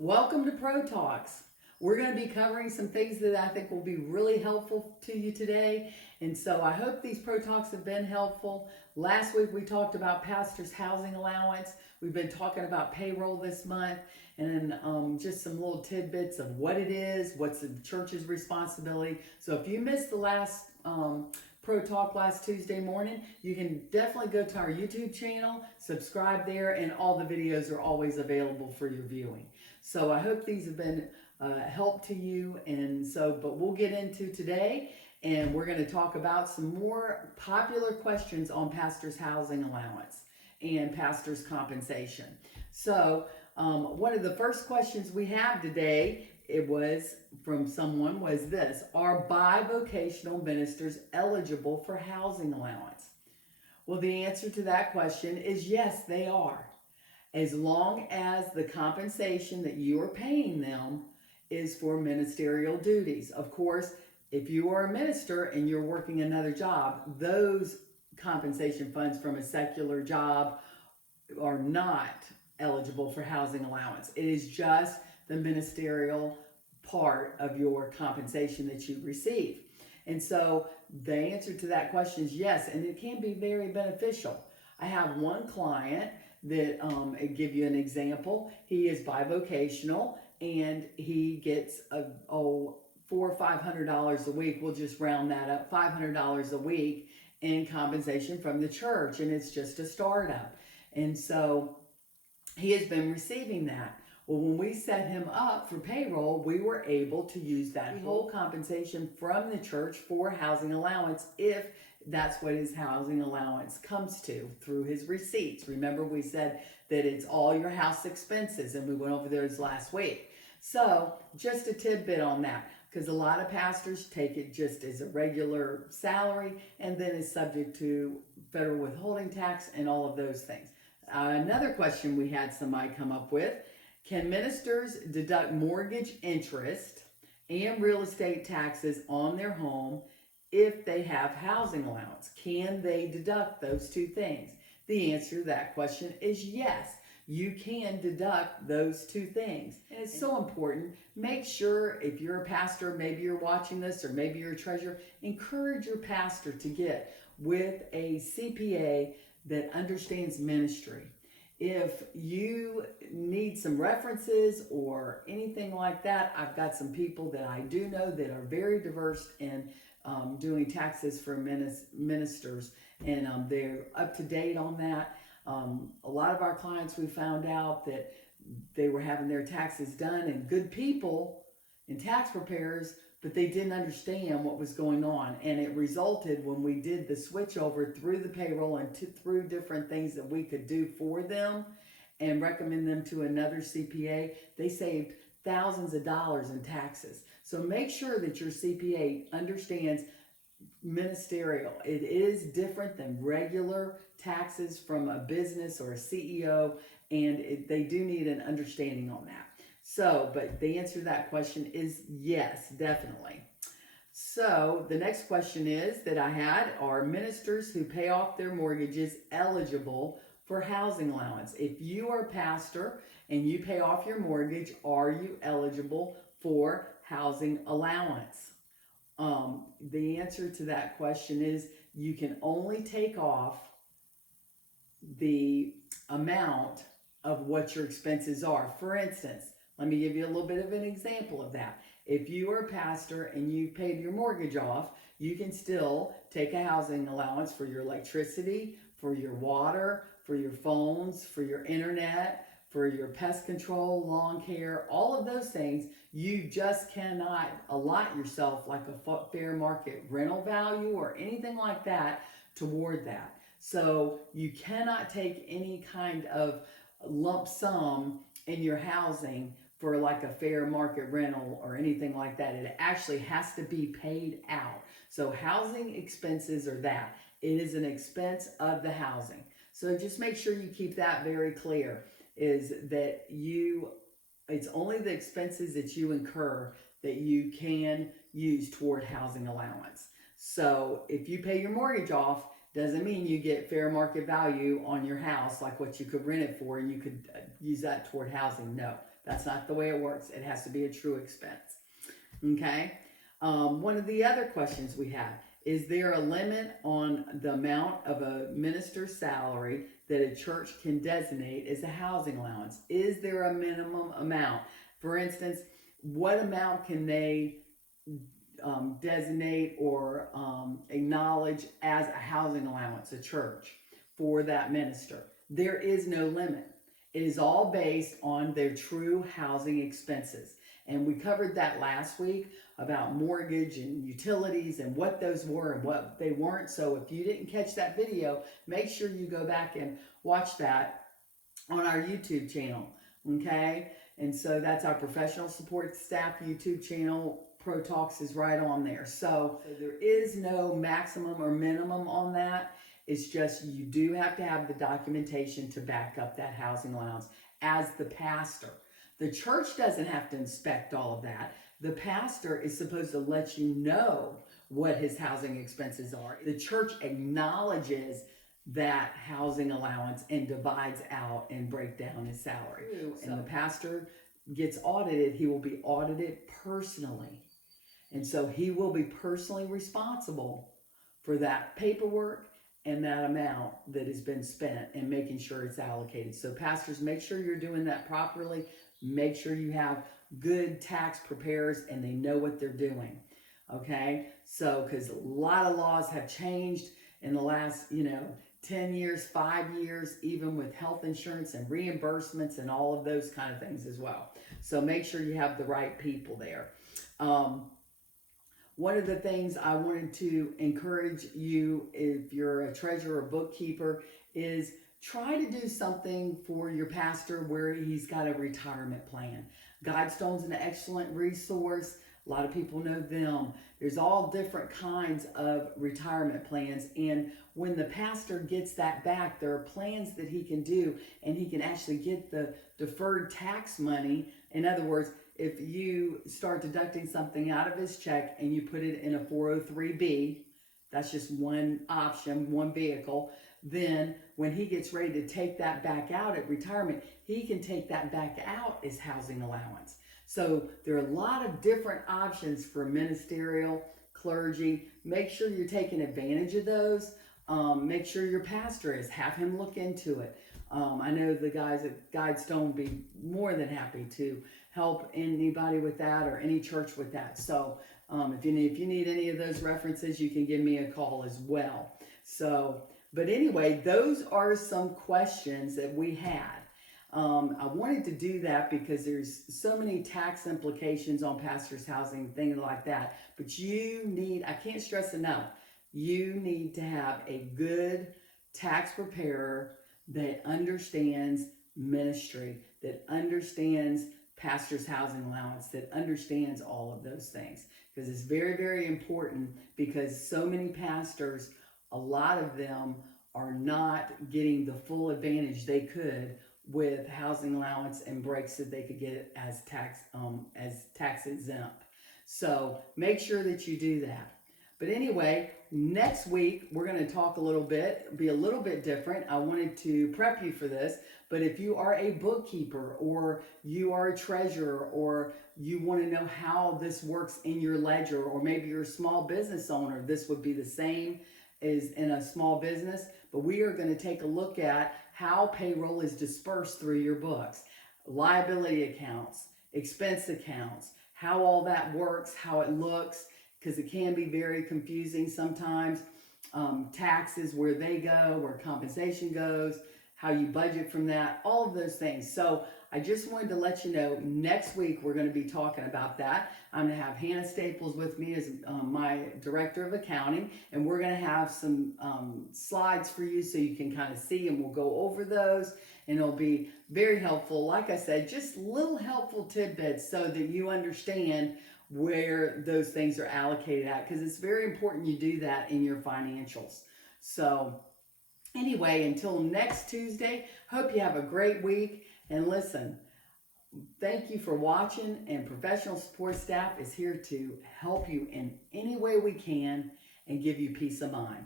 Welcome to Pro Talks. We're going to be covering some things that I think will be really helpful to you today. And so I hope these Pro Talks have been helpful. Last week we talked about pastors' housing allowance. We've been talking about payroll this month and just some little tidbits of what it is, what's the church's responsibility. So if you missed the last Pro Talk last Tuesday morning, you can definitely go to our YouTube channel, subscribe there, and all the videos are always available for your viewing. So I hope these have been help to you. But we'll get into today, and we're going to talk about some more popular questions on pastors' housing allowance and pastors' compensation. So one of the first questions we have today, it was from someone, was this: are bivocational ministers eligible for housing allowance? Well, the answer to that question is yes, they are, as long as the compensation that you are paying them is for ministerial duties. Of course, if you are a minister and you're working another job, those compensation funds from a secular job are not eligible for housing allowance. It is just the ministerial part of your compensation that you receive. And so the answer to that question is yes, and it can be very beneficial. I have one client that, I give you an example. He is bivocational and he gets $400 or $500 a week. We'll just round that up, $500 a week in compensation from the church, and it's just a startup. And so he has been receiving that. Well, when we set him up for payroll, we were able to use that whole compensation from the church for housing allowance if that's what his housing allowance comes to through his receipts. Remember, we said that it's all your house expenses, and we went over those last week. So just a tidbit on that, because a lot of pastors take it just as a regular salary and then is subject to federal withholding tax and all of those things. Another question we had somebody come up with: can ministers deduct mortgage interest and real estate taxes on their home if they have housing allowance? Can they deduct those two things? The answer to that question is yes. You can deduct those two things. And it's so important. Make sure, if you're a pastor, maybe you're watching this, or maybe you're a treasurer, encourage your pastor to get with a CPA that understands ministry. If you need some references or anything like that, I've got some people that I do know that are very diverse in doing taxes for ministers, and they're up to date on that. A lot of our clients, we found out that they were having their taxes done, and good people and tax preparers, but they didn't understand what was going on. And it resulted, when we did the switch over through the payroll and through different things that we could do for them and recommend them to another CPA, they saved thousands of dollars in taxes. So make sure that your CPA understands ministerial. It is different than regular taxes from a business or a CEO, and they do need an understanding on that. So, but the answer to that question is yes, definitely. So the next question is that I had: are ministers who pay off their mortgages eligible for housing allowance? If you are a pastor and you pay off your mortgage, are you eligible for housing allowance? The answer to that question is you can only take off the amount of what your expenses are. For instance, let me give you a little bit of an example of that. If you are a pastor and you paid your mortgage off, you can still take a housing allowance for your electricity, for your water, for your phones, for your internet, for your pest control, lawn care, all of those things. You just cannot allot yourself like a fair market rental value or anything like that toward that. So you cannot take any kind of lump sum in your housing for like a fair market rental or anything like that. It actually has to be paid out. So housing expenses are that. It is an expense of the housing. So just make sure you keep that very clear, is that it's only the expenses that you incur that you can use toward housing allowance. So if you pay your mortgage off, doesn't mean you get fair market value on your house, like what you could rent it for, and you could use that toward housing. No, That's not the way it works. It has to be a true expense. Okay. One of the other questions we have, is there a limit on the amount of a minister's salary that a church can designate as a housing allowance? Is there a minimum amount? For instance, what amount can they designate or acknowledge as a housing allowance, a church, for that minister? There is no limit. It is all based on their true housing expenses. And we covered that last week about mortgage and utilities and what those were and what they weren't. So if you didn't catch that video, make sure you go back and watch that on our YouTube channel. Okay? And so that's our professional support staff YouTube channel. Pro Talks is right on there. So there is no maximum or minimum on that. It's just you do have to have the documentation to back up that housing allowance as the pastor. The church doesn't have to inspect all of that. The pastor is supposed to let you know what his housing expenses are. The church acknowledges that housing allowance and divides out and break down his salary. And the pastor gets audited. He will be audited personally. And so he will be personally responsible for that paperwork and that amount that has been spent and making sure it's allocated. So pastors, make sure you're doing that properly. Make sure you have good tax preparers and they know what they're doing. Okay? So, because a lot of laws have changed in the last, 10 years, 5 years, even with health insurance and reimbursements and all of those kind of things as well. So make sure you have the right people there. One of the things I wanted to encourage you, if you're a treasurer or bookkeeper, is try to do something for your pastor where he's got a retirement plan. Guidestone's an excellent resource. A lot of people know them. There's all different kinds of retirement plans. And when the pastor gets that back, there are plans that he can do, and he can actually get the deferred tax money. In other words, if you start deducting something out of his check and you put it in a 403B, that's just one option, one vehicle, then when he gets ready to take that back out at retirement, he can take that back out as housing allowance. So there are a lot of different options for ministerial, clergy. Make sure you're taking advantage of those. Make sure your pastor is. Have him look into it. I know the guys at Guidestone will be more than happy to help anybody with that or any church with that. So if you need any of those references, you can give me a call as well. So, but anyway, those are some questions that we had. I wanted to do that because there's so many tax implications on pastors' housing, things like that. But I can't stress enough, you need to have a good tax preparer that understands ministry, that understands pastor's housing allowance, that understands all of those things. Because it's very, very important, because so many pastors, a lot of them are not getting the full advantage they could with housing allowance and breaks that they could get as tax exempt. So make sure that you do that. But anyway, next week we're going to talk a little bit, be a little bit different. I wanted to prep you for this, but if you are a bookkeeper or you are a treasurer or you want to know how this works in your ledger, or maybe you're a small business owner, this would be the same as in a small business, but we are going to take a look at how payroll is dispersed through your books, liability accounts, expense accounts, how all that works, how it looks, because it can be very confusing sometimes. Taxes, where they go, where compensation goes, how you budget from that, all of those things. So I just wanted to let you know, next week we're going to be talking about that. I'm going to have Hannah Staples with me as my director of accounting, and we're going to have some slides for you so you can kind of see, and we'll go over those, and it'll be very helpful. Like I said, just little helpful tidbits so that you understand where those things are allocated at, because it's very important you do that in your financials. So anyway, until next Tuesday, hope you have a great week. And listen, thank you for watching, and professional support staff is here to help you in any way we can and give you peace of mind.